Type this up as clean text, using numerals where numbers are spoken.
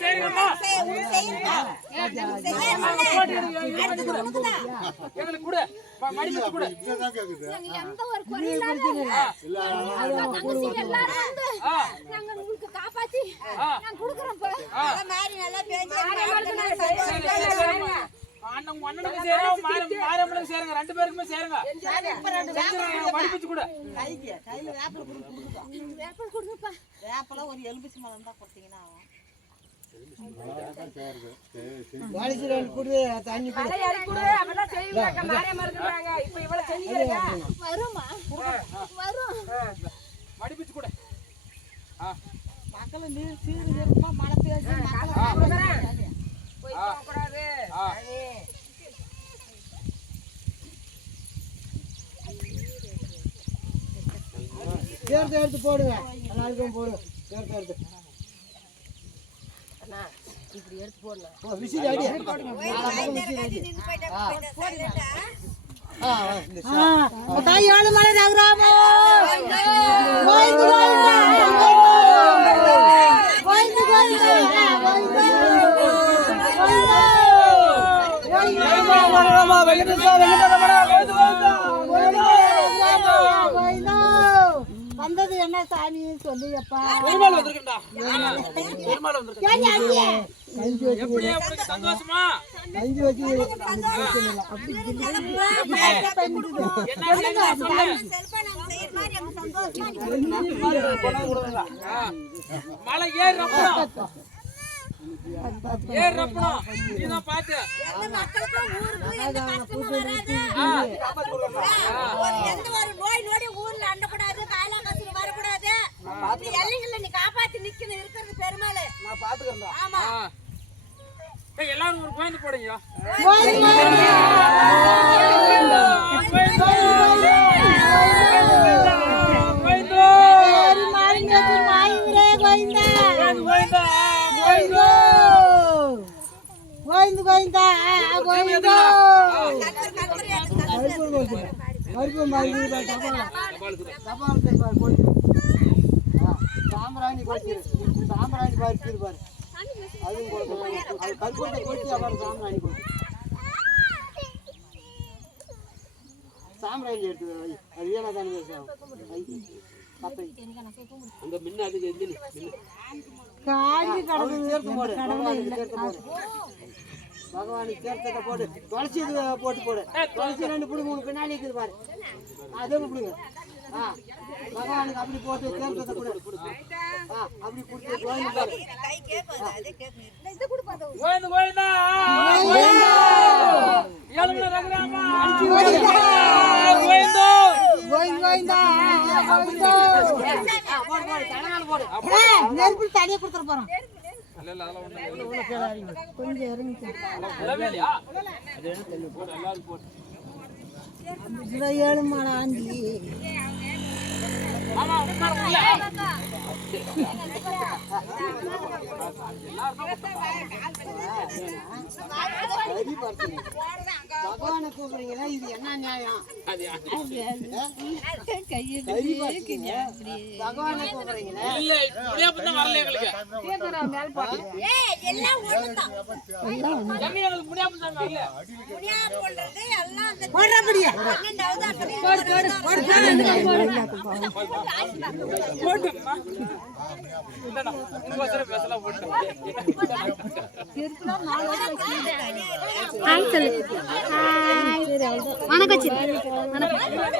செய்யுங்கம்மா. எங்களுக்கு கூட மடிச்சு கூட எந்த ஒரு குறையில நாங்க உங்களுக்கு காப்பாத்தி நான் குடுக்குறோம். மாதிரி நல்லா பேஞ்சு அண்ணனுக்கு சேரும் மாரியம்மனுக்கு சேருங்க, ரெண்டு பேருக்குமே சேருங்க. மடிப்பிச்சு கூட வேப்பல் கொடுப்பா. வேப்பல ஒரு எலுமிச்சை மரம் தான் கொடுத்தீங்கன்னா மடிப்பிச்சு கூட மக்கள் நீர் சீரு இருக்குமா மழை பேசி சேர்த்து எடுத்து போடுங்க. எல்லாருக்கும் போடுங்க. சேர்த்து எடுத்து இப்படி எடுத்து போடலாம். விசிறி அடி. தாய் ஏழு மலை நகராமோ வந்தது என்ன சாமி சொல்லியப்பா. சந்தோஷமா மலை ஏறப்பா நீதான் பாத்து எந்த ஒரு நோய் நோடி ஊர்ல அண்டக்கூடாது, காயலாங்கத்துல வரக்கூடாது. எல்லைங்கள்ல நீ காப்பாத்தி நிக்கணும், இருக்கிறது பெருமாள். நான் பாத்துக்கிறேன். ஆமா எல்லாரும் ஒரு கோயில் போடுங்க. சாம்பிராணி சாம்பிராணி பாரு பாரு அதுவும் கல்பத்தை கொட்டி அப்புறம் சாம்பிராணி கொடுத்து சாம்பிராணி எடுத்து அது ஏன்னா தானே அந்த முன்ன அதுக்கு சேர்த்து போடு பகவானுக்கு சேர்த்ததை போடு. துளசி போட்டு போடு. துளசி ரெண்டு பிடிங்க. உனக்கு பின்னாடி இருக்குது பாரு, அதே பிடிங்க. பகவானுக்கு அப்படி போட்டு சேர்த்ததை கொடு. அப்படி கொடுத்து கோயில் பாரு. நெருப்பு தனியா கொடுத்துட போறோம். கொஞ்சம் ஏழு மலை ஆண்டி பகவானை கூப்பிடுறீங்களா? இது என்ன நியாயம்? பகவானை கூப்பிடுறீங்களா? வணக்கம்.